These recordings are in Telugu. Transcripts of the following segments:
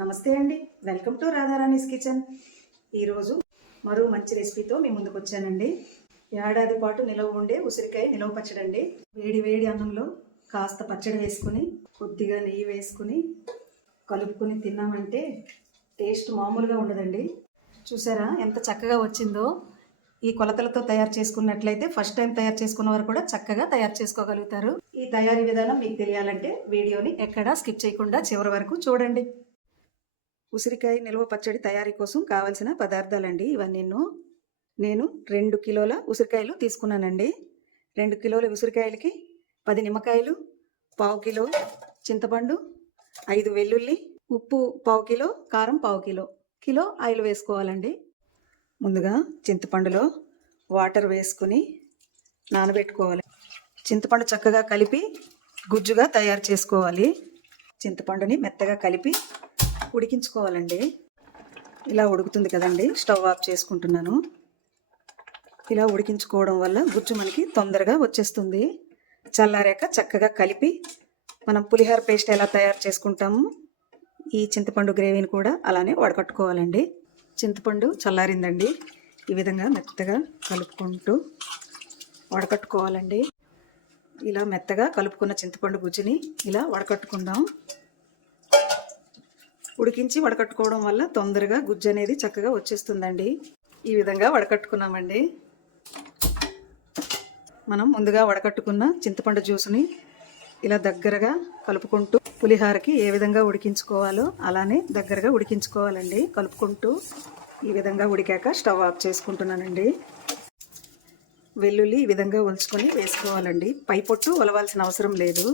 నమస్తే అండి, వెల్కమ్ టు రాధారాణిస్ కిచెన్. ఈరోజు మరో మంచి రెసిపీతో మీ ముందుకు వచ్చానండి. ఏడాది పాటు నిలవ ఉండే ఉసిరికాయ నిలవ పచ్చడి అండి. వేడి వేడి అన్నంలో కాస్త పచ్చడి వేసుకుని కొద్దిగా నెయ్యి వేసుకుని కలుపుకొని తిన్నామంటే టేస్ట్ మామూలుగా ఉండదండి. చూసారా ఎంత చక్కగా వచ్చిందో. ఈ కొలతలతో తయారు చేసుకున్నట్లయితే ఫస్ట్ టైం తయారు చేసుకున్న వారు కూడా చక్కగా తయారు చేసుకోగలుగుతారు. ఈ తయారీ విధానం మీకు తెలియాలంటే వీడియోని ఎక్కడా స్కిప్ చేయకుండా చివరి వరకు చూడండి. ఉసిరికాయ నిల్వ పచ్చడి తయారీ కోసం కావాల్సిన పదార్థాలండి ఇవన్నీ. నేను 2 కిలోల ఉసిరికాయలు తీసుకున్నానండి. 2 కిలోల ఉసిరికాయలకి 10 నిమ్మకాయలు, 1/4 కిలో చింతపండు, 5 వెల్లుల్లి, ఉప్పు 1/4 కిలో, కారం 1/4 కిలో, కిలో ఆయిల్ వేసుకోవాలండి. ముందుగా చింతపండులో వాటర్ వేసుకుని నానబెట్టుకోవాలి. చింతపండు చక్కగా కలిపి గుజ్జుగా తయారు చేసుకోవాలి. చింతపండుని మెత్తగా కలిపి ఉడికించుకోవాలండి. ఇలా ఉడుకుతుంది కదండి, స్టవ్ ఆఫ్ చేసుకుంటున్నాను. ఇలా ఉడికించుకోవడం వల్ల గుజ్జు మనకి తొందరగా వచ్చేస్తుంది. చల్లారాక చక్కగా కలిపి మనం పులిహోర పేస్ట్ ఎలా తయారు చేసుకుంటాము ఈ చింతపండు గ్రేవీని కూడా అలానే వడకట్టుకోవాలండి. చింతపండు చల్లారిందండి. ఈ విధంగా మెత్తగా కలుపుకుంటూ వడకట్టుకోవాలండి. ఇలా మెత్తగా కలుపుకున్న చింతపండు గుజ్జుని ఇలా వడకట్టుకుందాం. ఉడికించి వడకట్టుకోవడం వల్ల తొందరగా గుజ్జు అనేది చక్కగా వచ్చేస్తుందండి. ఈ విధంగా వడకట్టుకున్నామండి. మనం ముందుగా వడకట్టుకున్న చింతపండు జ్యూస్ని ఇలా దగ్గరగా కలుపుకుంటూ పులిహోరకి ఏ విధంగా ఉడికించుకోవాలో అలానే దగ్గరగా ఉడికించుకోవాలండి. కలుపుకుంటూ ఈ విధంగా ఉడికాక స్టవ్ ఆఫ్ చేసుకుంటున్నానండి. వెల్లుల్లి ఈ విధంగా ఉంచుకొని వేసుకోవాలండి. పై పొట్టు ఒలవాల్సిన అవసరం లేదు.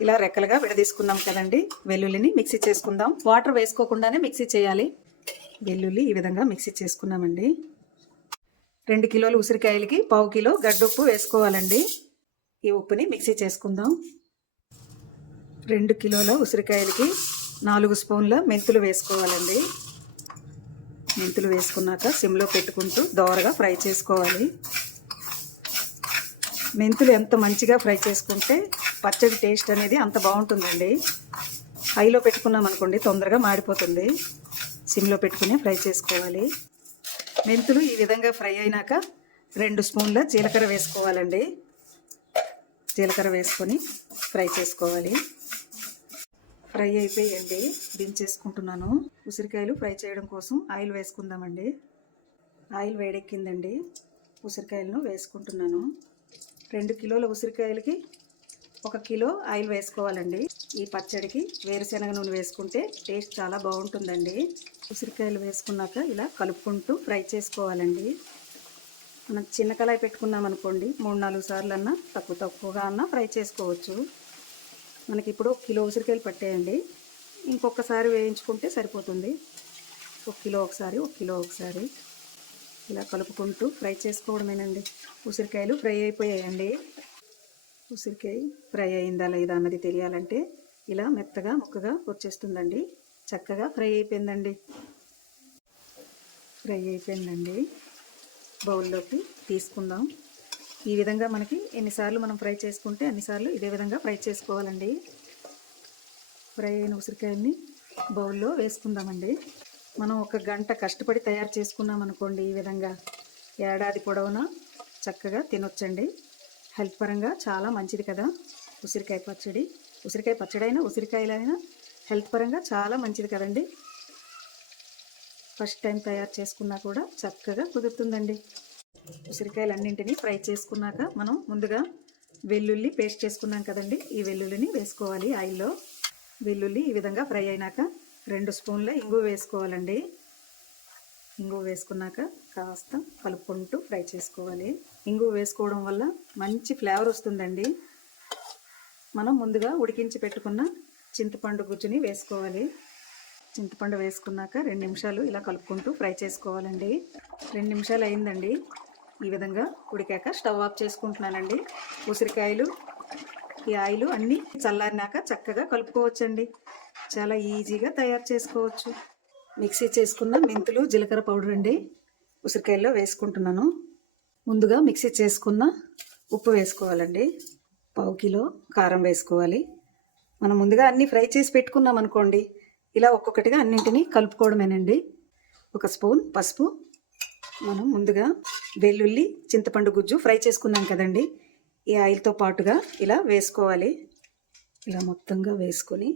ఇలా రెక్కలుగా విడదీసుకున్నాం కదండి. వెల్లుల్లిని మిక్సీ చేసుకుందాం. వాటర్ వేసుకోకుండానే మిక్సీ చేయాలి. వెల్లుల్లి ఈ విధంగా మిక్సీ చేసుకున్నామండి. 2 కిలోల ఉసిరికాయలకి 1/4 కిలో గడ్డుప్పు వేసుకోవాలండి. ఈ ఉప్పుని మిక్సీ చేసుకుందాం. 2 కిలోల ఉసిరికాయలకి 4 స్పూన్ల మెంతులు వేసుకోవాలండి. మెంతులు వేసుకున్నాక సిమ్లో పెట్టుకుంటూ దోరగా ఫ్రై చేసుకోవాలి. మెంతులు ఎంత మంచిగా ఫ్రై చేసుకుంటే పచ్చడి టేస్ట్ అనేది అంత బాగుంటుందండి. హైలో పెట్టుకున్నాం అనుకోండి తొందరగా మాడిపోతుంది. సిమ్లో పెట్టుకుని ఫ్రై చేసుకోవాలి. మెంతులు ఈ విధంగా ఫ్రై అయినాక 2 స్పూన్ల జీలకర్ర వేసుకోవాలండి. జీలకర్ర వేసుకొని ఫ్రై చేసుకోవాలి. ఫ్రై అయిపోయండి, దించేసుకుంటున్నాను. ఉసిరికాయలు ఫ్రై చేయడం కోసం ఆయిల్ వేసుకుందామండి. ఆయిల్ వేడెక్కిందండి. ఉసిరికాయలను వేసుకుంటున్నాను. 2 కిలోల ఉసిరికాయలకి 1 కిలో ఆయిల్ వేసుకోవాలండి. ఈ పచ్చడికి వేరుశనగ నూనె వేసుకుంటే టేస్ట్ చాలా బాగుంటుందండి. ఉసిరికాయలు వేసుకున్నాక ఇలా కలుపుకుంటూ ఫ్రై చేసుకోవాలండి. మనం చిన్న కళాయి పెట్టుకున్నాం అనుకోండి 3-4 సార్లు అన్నా తక్కువగా అన్నా ఫ్రై చేసుకోవచ్చు. మనకి ఇప్పుడు 1 కిలో ఉసిరికాయలు పట్టేయండి. ఇంకొకసారి వేయించుకుంటే సరిపోతుంది. 1 కిలో ఒకసారి, 1 కిలో ఒకసారి ఇలా కలుపుకుంటూ ఫ్రై చేసుకోవడమేనండి. ఉసిరికాయలు ఫ్రై అయిపోయాయండి. ఉసిరికాయ ఫ్రై అయిందా లేదా అన్నది తెలియాలంటే ఇలా మెత్తగా ముక్కగా వచ్చేస్తుందండి. చక్కగా ఫ్రై అయిపోయిందండి. ఫ్రై అయిపోయిందండి. బౌల్లోకి తీసుకుందాం. ఈ విధంగా మనకి ఎన్నిసార్లు మనం ఫ్రై చేసుకుంటే అన్నిసార్లు ఇదే విధంగా ఫ్రై చేసుకోవాలండి. ఫ్రై అయిన ఉసిరికాయల్ని బౌల్లో వేసుకుందామండి. మనం 1 గంట కష్టపడి తయారు చేసుకున్నాం అనుకోండి ఈ విధంగా ఏడాది పొడవునా చక్కగా తినొచ్చండి. హెల్త్ పరంగా చాలా మంచిది కదా ఉసిరికాయ పచ్చడి. ఉసిరికాయ పచ్చడి అయినా ఉసిరికాయలైనా హెల్త్ పరంగా చాలా మంచిది కదండి. ఫస్ట్ టైం తయారు చేసుకున్నా కూడా చక్కగా కుదురుతుందండి. ఉసిరికాయలన్నింటినీ ఫ్రై చేసుకున్నాక మనం ముందుగా వెల్లుల్లి పేస్ట్ చేసుకున్నాం కదండి. ఈ వెల్లుల్లిని వేసుకోవాలి ఆయిల్లో. వెల్లుల్లి ఈ విధంగా ఫ్రై అయినాక 2 స్పూన్ల ఇంగువ వేసుకోవాలండి. ఇంగువ వేసుకున్నాక కాస్త కలుపుకుంటూ ఫ్రై చేసుకోవాలి. ఇంగువ వేసుకోవడం వల్ల మంచి ఫ్లేవర్ వస్తుందండి. మనం ముందుగా ఉడికించి పెట్టుకున్న చింతపండు గుజ్జుని వేసుకోవాలి. చింతపండు వేసుకున్నాక 2 నిమిషాలు ఇలా కలుపుకుంటూ ఫ్రై చేసుకోవాలండి. 2 నిమిషాలు అయిందండి. ఈ విధంగా ఉడికాక స్టవ్ ఆఫ్ చేసుకుంటున్నానండి. ఉసిరికాయలు ఈ ఆయిల్ అన్నీ చల్లారినాక చక్కగా కలుపుకోవచ్చండి. చాలా ఈజీగా తయారు చేసుకోవచ్చు. మిక్సీ చేసుకున్న మెంతులు జీలకర్ర పౌడర్ అండి ఉసిరికాయల్లో వేసుకుంటున్నాను. ముందుగా మిక్సీ చేసుకున్న ఉప్పు వేసుకోవాలండి. 1/4 కిలో కారం వేసుకోవాలి. మనం ముందుగా అన్నీ ఫ్రై చేసి పెట్టుకున్నాం అనుకోండి, ఇలా ఒక్కొక్కటిగా అన్నింటినీ కలుపుకోవడమేనండి. ఒక స్పూన్ పసుపు, మనం ముందుగా వెల్లుల్లి చింతపండు గుజ్జు ఫ్రై చేసుకున్నాం కదండి, ఈ ఆయిల్తో పాటుగా ఇలా వేసుకోవాలి. ఇలా మొత్తంగా వేసుకొని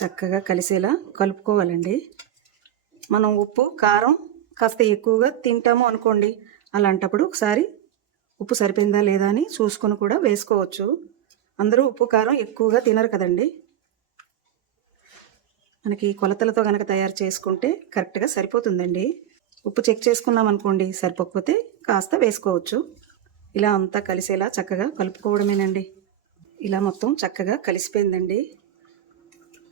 చక్కగా కలిసేలా కలుపుకోవాలండి. మనం ఉప్పు కారం కాస్త ఎక్కువగా తింటాము అనుకోండి, అలాంటప్పుడు ఒకసారి ఉప్పు సరిపోయిందా లేదా అని చూసుకొని కూడా వేసుకోవచ్చు. అందరూ ఉప్పు కారం ఎక్కువగా తినరు కదండి. మనకి కొలతలతో కనుక తయారు చేసుకుంటే కరెక్ట్గా సరిపోతుందండి. ఉప్పు చెక్ చేసుకున్నాం అనుకోండి, సరిపోకపోతే కాస్త వేసుకోవచ్చు. ఇలా అంతా కలిసేలా చక్కగా కలుపుకోవడమేనండి. ఇలా మొత్తం చక్కగా కలిసిపోయిందండి.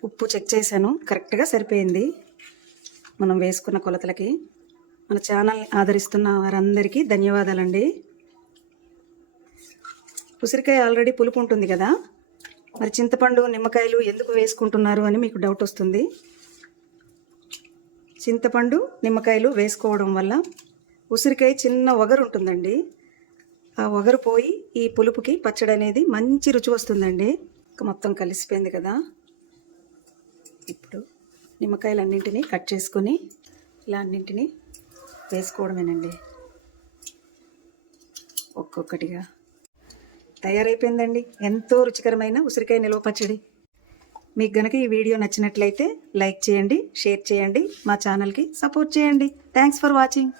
ఉప్పు చెక్ చేశాను, కరెక్ట్గా సరిపోయింది మనం వేసుకున్న కొలతలకి. మన ఛానల్ని ఆదరిస్తున్న వారందరికీ ధన్యవాదాలండి. ఉసిరికాయ ఆల్రెడీ పులుపు ఉంటుంది కదా, మరి చింతపండు నిమ్మకాయలు ఎందుకు వేసుకుంటున్నారు అని మీకు డౌట్ వస్తుంది. చింతపండు నిమ్మకాయలు వేసుకోవడం వల్ల ఉసిరికాయ చిన్న ఒగరు ఉంటుందండి, ఆ ఒగరు పోయి ఈ పులుపుకి పచ్చడి అనేది మంచి రుచి వస్తుందండి. మొత్తం కలిసిపోయింది కదా, ఇప్పుడు నిమ్మకాయలన్నింటినీ కట్ చేసుకొని ఇలా అన్నింటినీ వేసుకోవడమేనండి. ఒక్కొక్కటిగా తయారైపోయిందండి ఎంతో రుచికరమైన ఉసిరికాయ నిల్వ పచ్చడి. మీకు గనక ఈ వీడియో నచ్చినట్లయితే లైక్ చేయండి, షేర్ చేయండి, మా ఛానల్కి సపోర్ట్ చేయండి. Thanks for watching.